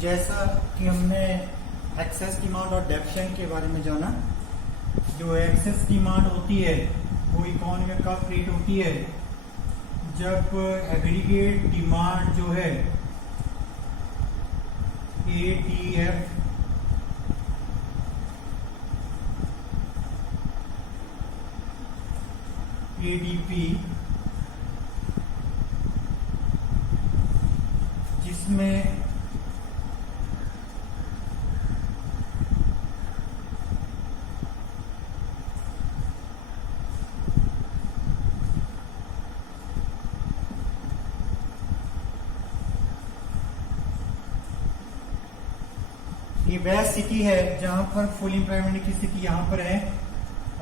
जैसा कि हमने एक्सेस डिमांड और डेफिशिएंट के बारे में जाना, जो एक्सेस डिमांड होती है वो इकोनॉमी में कब क्रिएट होती है, जब एग्रीगेट डिमांड जो है ADF ADP जिसमें ये वह स्थिति है जहां पर फुल एम्प्लॉयमेंट की स्थिति यहां पर है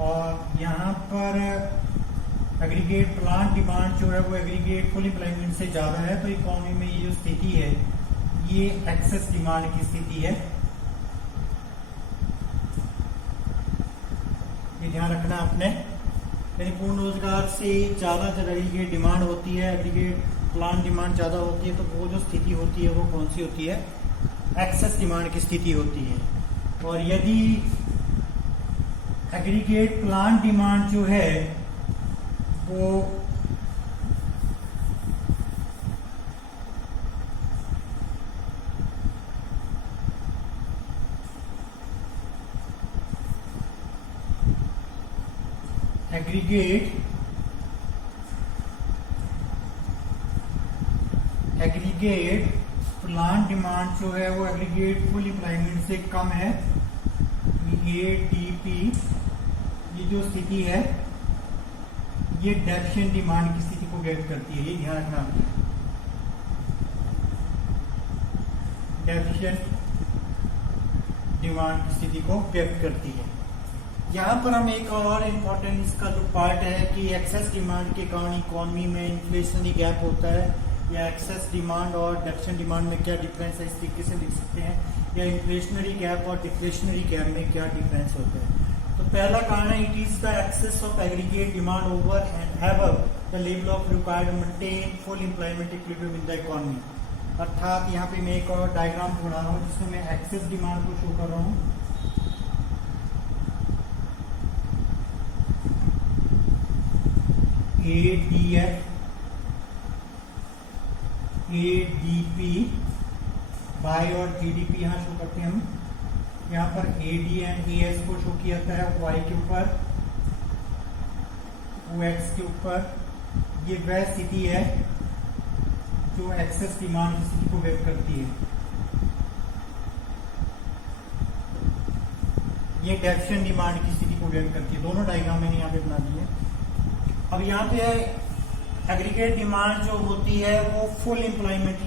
और यहां पर एग्रीगेट प्लांट डिमांड जो है वो एग्रीगेट फुल एम्प्लॉयमेंट से ज्यादा है। तो इकोनॉमी में ये जो स्थिति है ये एक्सेस डिमांड की स्थिति है। ये ध्यान रखना आपने, यानी पूर्ण रोजगार से ज्यादा जब एग्रीगेट डिमांड होती है, एग्रीगेट प्लांट डिमांड ज्यादा होती है, तो वो जो स्थिति होती है वो कौन सी होती है, एक्सेस डिमांड की स्थिति होती है। और यदि एग्रीगेट प्लांट डिमांड जो है वो एग्रीगेट प्लांट डिमांड जो है वो एग्रीगेट फुल एम्प्लॉयमेंट से कम है, ADP, ये जो स्थिति है ये डेफिशिएंट डिमांड की स्थिति को व्यक्त करती है। ये ध्यान रखना, डेफिशिएंट डिमांड की स्थिति को व्यक्त करती है। यहाँ पर हम एक और इम्पोर्टेंट इसका जो पार्ट है कि एक्सेस डिमांड के कारण इकोनॉमी में इन्फ्लेशनरी गैप होता है, या एक्सेस डिमांड और डेफिशिएंट डिमांड में क्या डिफरेंस है, इस तरीके से लिख सकते हैं, या इन्फ्लेशनरी गैप और डिफ्लेशनरी गैप में क्या डिफरेंस होता है। तो पहला कारण है it is the excess of aggregate demand over and above the level of required to maintain full employment equilibrium in the economy. अर्थात यहाँ पे मैं एक और डायग्राम बना रहा हूँ जिसमें मैं एक्सेस डिमांड को शो कर रहा हूँ। ADP बाई और GDP यहाँ शो करते हैं हम। यहाँ पर AD एंड AS को शो किया जाता है Y के ऊपर, OX के ऊपर। ये वह स्थिति है जो एक्सेस डिमांड की स्थिति को व्यक्त करती है। ये डेफिशिएंट डिमांड की स्थिति को व्यक्त करती है। दोनों डायग्राम मैंने यहाँ पे बना दी है। अब यहाँ पे एग्रीगेट डिमांड जो होती है वो फुल एम्प्लॉयमेंट,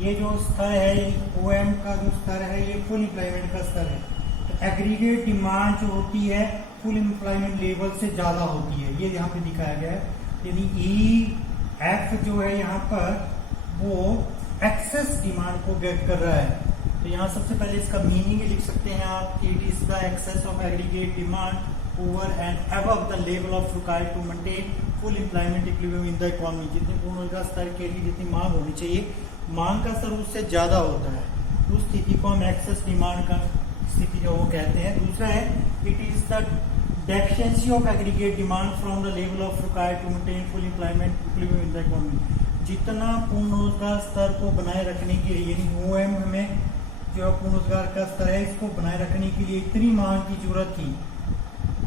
ये जो स्तर है OM का जो स्तर है ये फुल एम्प्लॉयमेंट का स्तर है। तो एग्रीगेट डिमांड जो होती है फुल एम्प्लॉयमेंट लेवल से ज्यादा होती है, ये यहाँ पे दिखाया गया है। यानी EF जो है यहाँ पर वो एक्सेस डिमांड को व्यक्त कर रहा है। तो यहाँ सबसे पहले इसका मीनिंग लिख सकते हैं आप कि it is the excess of aggregate demand over and above the level of required to maintain full employment equilibrium in the economy. जितनी पूर्ण रोजगार स्तर के लिए जितनी मांग होनी चाहिए, मांग का स्तर उससे ज्यादा होता है, उस स्थिति को हम एक्सेस डिमांड का स्थिति जो वो कहते हैं। दूसरा है it is the deficiency of aggregate demand from the level of required to maintain full employment equilibrium in the economy. जितना पूर्ण रोजगार स्तर को बनाए रखने के लिए, यानी OM में जो पूर्ण रोजगार का स्तर है इसको बनाए रखने के लिए इतनी मांग की जरूरत थी,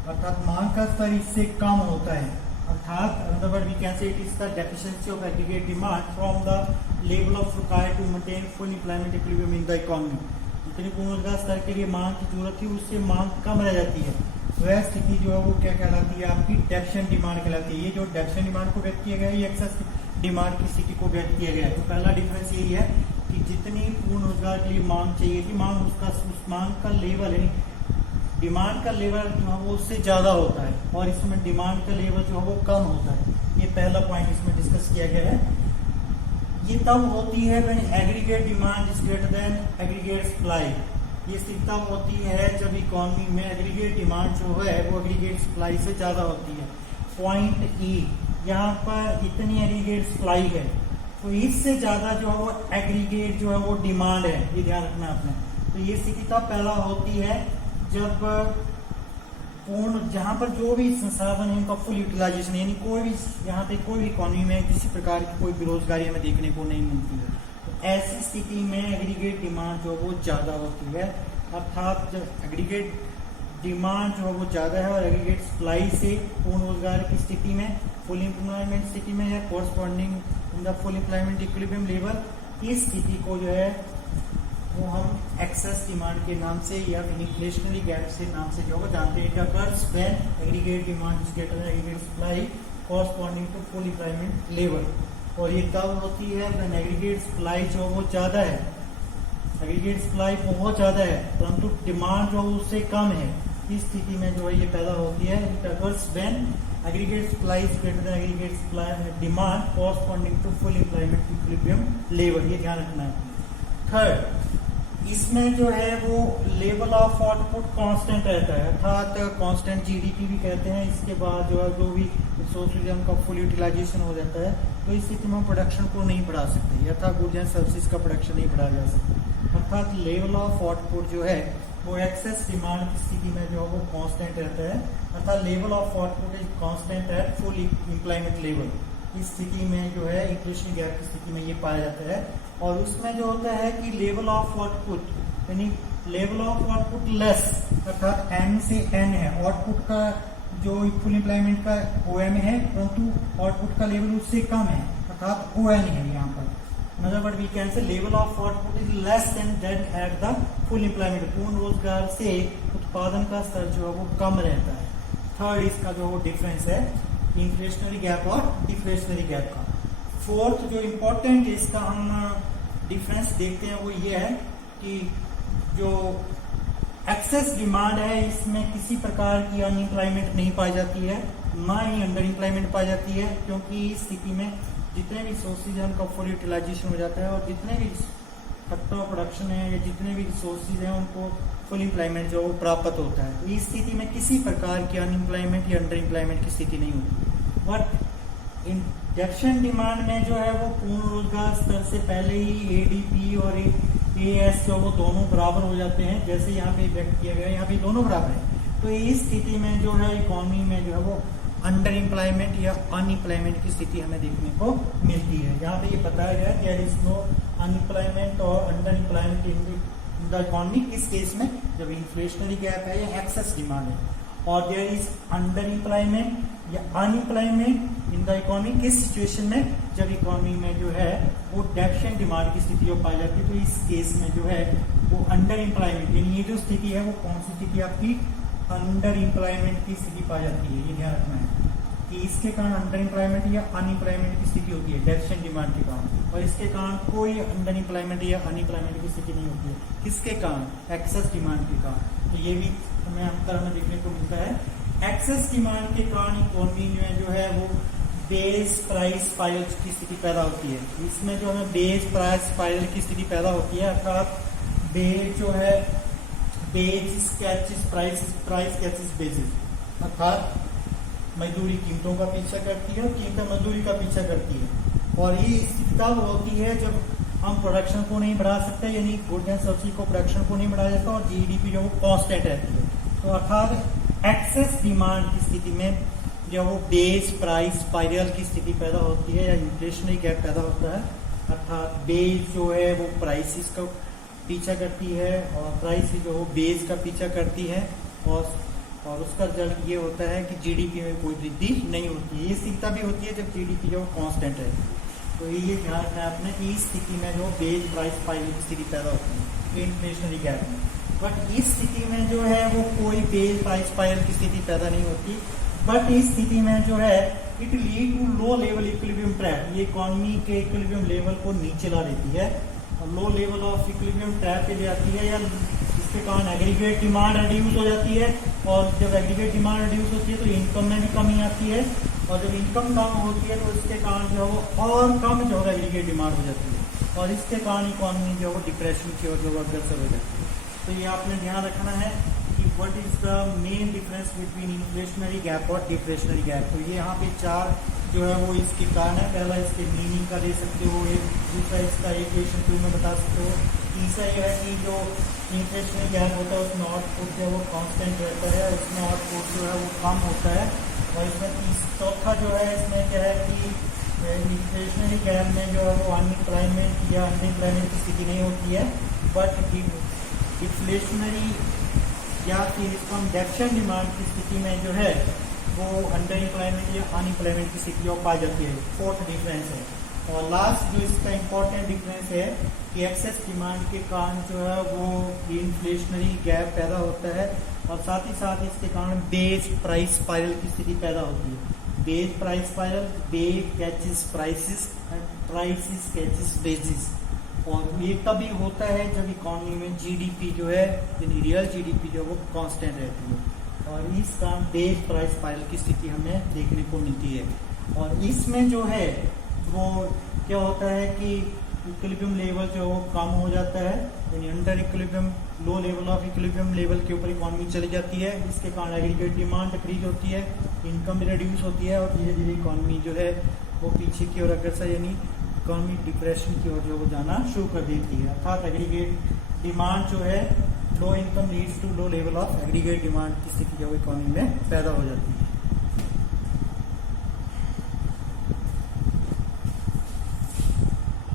अर्थात मांग का स्तर इससे कम होता है। अर्थात we can say it is the deficiency of aggregate demand from the level of required to maintain full employment equilibrium in the economy. जितनी पूर्ण रोजगार स्तर के लिए मांग की जरूरत थी उससे मांग कम रह जाती है, वह स्थिति जो है वो क्या कहलाती है, आपकी डेफिशिएंट डिमांड कहलाती है। ये जो डेफिशिएंट डिमांड को व्यक्त किया गया है ये एक्सेस डिमांड की स्थिति को व्यक्त किया गया है। तो पहला डिफरेंस यही है कि जितनी पूर्ण रोजगार के लिए मांग चाहिए थी, मांग उस मांग का लेवल यानी डिमांड का लेवल जो है वो उससे ज्यादा होता है, और इसमें डिमांड का लेवल जो है वो कम होता है। ये पहला पॉइंट इसमें डिस्कस किया गया है। ये तब होती है when aggregate demand is greater than aggregate supply. ये स्थिति तब होती है जब इकोनॉमी में एग्रीगेट डिमांड जो है वो एग्रीगेट सप्लाई से ज्यादा होती है। पॉइंट E, यहाँ पर इतनी एग्रीगेट सप्लाई है तो इससे ज्यादा जो है वो एग्रीगेट जो है वो डिमांड है, ये ध्यान रखना आपने। तो ये स्थिति तब पैदा होती है जब पूर्ण, जहां पर जो भी संसाधन है उनका फुल यूटिलाइजेशन, यानी कोई भी यहाँ पे कोई भी इकोनॉमी में किसी प्रकार की कोई बेरोजगारी हमें देखने को नहीं मिलती है। तो ऐसी स्थिति में एग्रीगेट डिमांड जो वो ज्यादा होती है, अर्थात जब एग्रीगेट डिमांड जो है वो ज्यादा है और एग्रीगेट सप्लाई से पूर्ण रोजगार की स्थिति में, फुल एम्प्लॉयमेंट स्थिति में या corresponding in the full employment equilibrium level, इस स्थिति को जो है वो हम एक्सेस डिमांड के नाम से या इन्फ्लेशनरी गैप से नाम से जो जानते हैं। It occurs when aggregate demand is greater than aggregate supply corresponding to full employment level. और ये तब होती है व्हेन एग्रीगेट सप्लाई जो वो ज्यादा है, एग्रीगेट सप्लाई बहुत ज्यादा है परंतु डिमांड जो उससे कम है, इस स्थिति में जो है ये पैदा होती है। It occurs when aggregate supply is greater than aggregate supply demand corresponding to full employment equilibrium level, ये ध्यान रखना है। थर्ड, इसमें जो है वो लेवल ऑफ आउटपुट कांस्टेंट रहता है, अर्थात कांस्टेंट जीडीपी भी कहते हैं। इसके बाद जो है जो भी रिसोर्सेज का फुल यूटिलाइजेशन हो जाता है, तो इस स्थिति में हम प्रोडक्शन को नहीं बढ़ा सकते, अर्थात गुड्स एंड सर्विसेज का प्रोडक्शन नहीं बढ़ाया जा सकता। अर्थात लेवल ऑफ आउटपुट जो है वो एक्सेस डिमांड की स्थिति में जो है वो कांस्टेंट रहता है, अर्थात level of output is constant at full employment level. इस स्थिति में जो है इन्फ्लेशन गैप की स्थिति में ये पाया जाता है। और उसमें जो होता है कि लेवल ऑफ आउटपुट यानी लेवल ऑफ आउटपुट लेस, अर्थात एम से एन है, आउटपुट का जो फुल एम्प्लॉयमेंट का ओएम है परंतु आउटपुट का लेवल उससे कम है, अर्थात ओएन है यहाँ पर। मतलब but we can say level of output is less than that at the full employment, पूर्ण रोजगार से उत्पादन का स्तर जो है वो कम रहता है। थर्ड, इसका जो वो डिफरेंस है इन्फ्लेशनरी गैप और डिफ्लेशनरी गैप का। फोर्थ जो इम्पोर्टेंट इसका हम डिफरेंस देखते हैं वो ये है कि जो एक्सेस डिमांड है इसमें किसी प्रकार की अनएम्प्लॉयमेंट नहीं पाई जाती है, ना ही अंडर एम्प्लॉयमेंट पाई जाती है, क्योंकि इस स्थिति में जितने भी रिसोर्सेज है उनका फुल यूटिलाइजेशन हो जाता है और जितने भी फैक्टर ऑफ प्रोडक्शन है या जितने भी रिसोर्सेज हैं उनको फुल एम्प्लॉयमेंट जो प्राप्त होता है। तो इस स्थिति में किसी प्रकार की अनएम्प्लॉयमेंट या अंडर एम्प्लॉयमेंट की स्थिति नहीं होती। बट इंडक्शन डिमांड में जो है वो पूर्ण रोजगार स्तर से पहले ही एडीपी और एएस जो वो दोनों बराबर हो जाते हैं, जैसे यहाँ पे व्यक्त किया गया है, यहाँ पे दोनों बराबर है। तो इस स्थिति में जो है इकोनॉमी में जो है वो अंडर एम्प्लॉयमेंट या अनएम्प्लॉयमेंट की स्थिति हमें देखने को मिलती है। यहाँ पे ये बताया गया है देयर इज नो अनएम्प्लॉयमेंट और under employment in the economy, किस केस में, जब इन्फ्लेशनरी गैप है या एक्सेस डिमांड है। और देयर इज अंडर एम्प्लॉयमेंट या अनएम्प्लॉयमेंट इन द इकोनॉमी, किस सिचुएशन में, जब इकोनॉमी में जो है वो डेफिशिएंट डिमांड की स्थिति जो पाई जाती है। तो इस केस में जो है वो अंडर एम्प्लॉयमेंट, यानी ये जो स्थिति है वो कौन सी स्थिति आपकी अंडर एम्प्लॉयमेंट की स्थिति पाई जाती है। ये ध्यान रखना है कि इसके कारण अंडर एम्प्लॉयमेंट या अनएम्प्लॉयमेंट की स्थिति होती है डेफिशिएंट डिमांड के कारण, और इसके कारण कोई अंडर एम्प्लॉयमेंट या अनएम्प्लॉयमेंट की स्थिति नहीं होती है। किसके कारण, एक्सेस डिमांड के कारण। तो ये भी हमें अंतर हमें देखने को मिलता है। एक्सेस डिमांड के कारण इकोनॉमी में जो है वो बेस प्राइस स्पाइरल की स्थिति पैदा होती है। इसमें जो है बेस प्राइस स्पाइरल की स्थिति पैदा होती है, अर्थात बेस जो है base catches price, price catches basis, अर्थात मजदूरी कीमतों का पीछा करती है और कीमतें मजदूरी का पीछा करती है। और ये स्थिति तब होती है जब हम प्रोडक्शन को नहीं बढ़ा सकते, यानी गुड्स एंड सर्विसेज को प्रोडक्शन को नहीं बढ़ाया जाता और जीडीपी जो वो कांस्टेंट रहती है। तो अर्थात एक्सेस डिमांड की स्थिति में जब वो बेस प्राइस स्पाइरल की स्थिति पैदा होती है या इन्फ्लेशनरी गैप पैदा होता है, अर्थात बेस जो है वो प्राइसेस का पीछा करती है और प्राइस जो वो बेस का पीछा करती है, और उसका जब ये होता है कि जीडीपी में कोई वृद्धि नहीं होती है। ये स्थिति भी होती है जब जीडीपी जो कांस्टेंट रहती है। तो ये ध्यान रखना है आपने कि इस स्थिति में जो बेस प्राइस स्पाइरल की स्थिति पैदा होती है इन्फ्लेशनरी गैप में। बट इस स्थिति में जो है वो कोई बेस प्राइस स्पाइरल की स्थिति पैदा नहीं होती, बट इस स्थिति में जो है it lead to low level equilibrium trap, ये इकोनॉमी के इक्विलिब्रियम लेवल को नीचे ला देती है और low level of equilibrium trap पे जाती है, या इसके कारण एग्रीगेट डिमांड रिड्यूस हो जाती है। और जब एग्रीगेट डिमांड रिड्यूस होती है तो इनकम में भी कमी आती है, और जब इनकम कम होती है तो इसके कारण जो है वो और कम जो है एग्रीगेट डिमांड हो जाती है, और इसके कारण इकोनॉमी जो है वो डिप्रेशन की ओर जो अग्रसर हो जाती है। तो ये आपने ध्यान रखना है कि what is the main difference between inflationary gap और डिफ्लेशनरी गैप। तो ये यहाँ पे चार जो है वो इसके कारण है। पहला इसके मीनिंग का दे सकते हो, एक दूसरा इसका इक्वेशन 2 में बता सकते हो। तीसरा यह है कि जो इन्फ्लेशनरी गैप होता है उसमें आउटपुट जो है वो कांस्टेंट रहता है, उसमें आउटपुट जो है वो कम होता है। और इसमें चौथा जो है इसमें क्या है कि इन्फ्लेशनरी गैप में जो है वो अनएम्प्लॉयमेंट या अनएम्प्लॉयमेंट की स्थिति नहीं होती है, बट डिफ्लेशनरी या फिर इसको हम डेफिशिएंट डिमांड की स्थिति में जो है वो अंडर एम्प्लॉयमेंट या अनएम्प्लॉयमेंट की स्थिति पाई जाती है। फोर्थ डिफरेंस है। और लास्ट जो इसका इम्पोर्टेंट डिफरेंस है कि एक्सेस डिमांड के कारण जो है वो इन्फ्लेशनरी गैप पैदा होता है, और साथ ही साथ इसके कारण बेस प्राइस स्पाइरल की स्थिति पैदा होती है। Base price spiral, base catches prices and prices catches basis. और ये तभी होता है जब इकोनॉमी में जीडीपी जो है, रियल जीडीपी जो है वो कांस्टेंट रहती है, और इस कारण बेस प्राइस स्पाइरल की स्थिति हमें देखने को मिलती है। और इसमें जो है वो क्या होता है कि इक्विलिब्रियम लेवल जो है वो कम हो जाता है, यानी under equilibrium, low level of equilibrium level के ऊपर इकोनॉमी चली जाती है। इसके कारण एग्रीगेट डिमांड डिक्रीज होती है, इनकम रिड्यूस होती है, और धीरे धीरे इकोनॉमी जो है वो पीछे की ओर अग्रसर यानी इकोनॉमिक डिप्रेशन की ओर जो वो जाना शुरू कर देती है। अर्थात एग्रीगेट डिमांड जो है, low income leads to low level of aggregate demand की स्थिति जो इकोनॉमी में पैदा हो जाती है।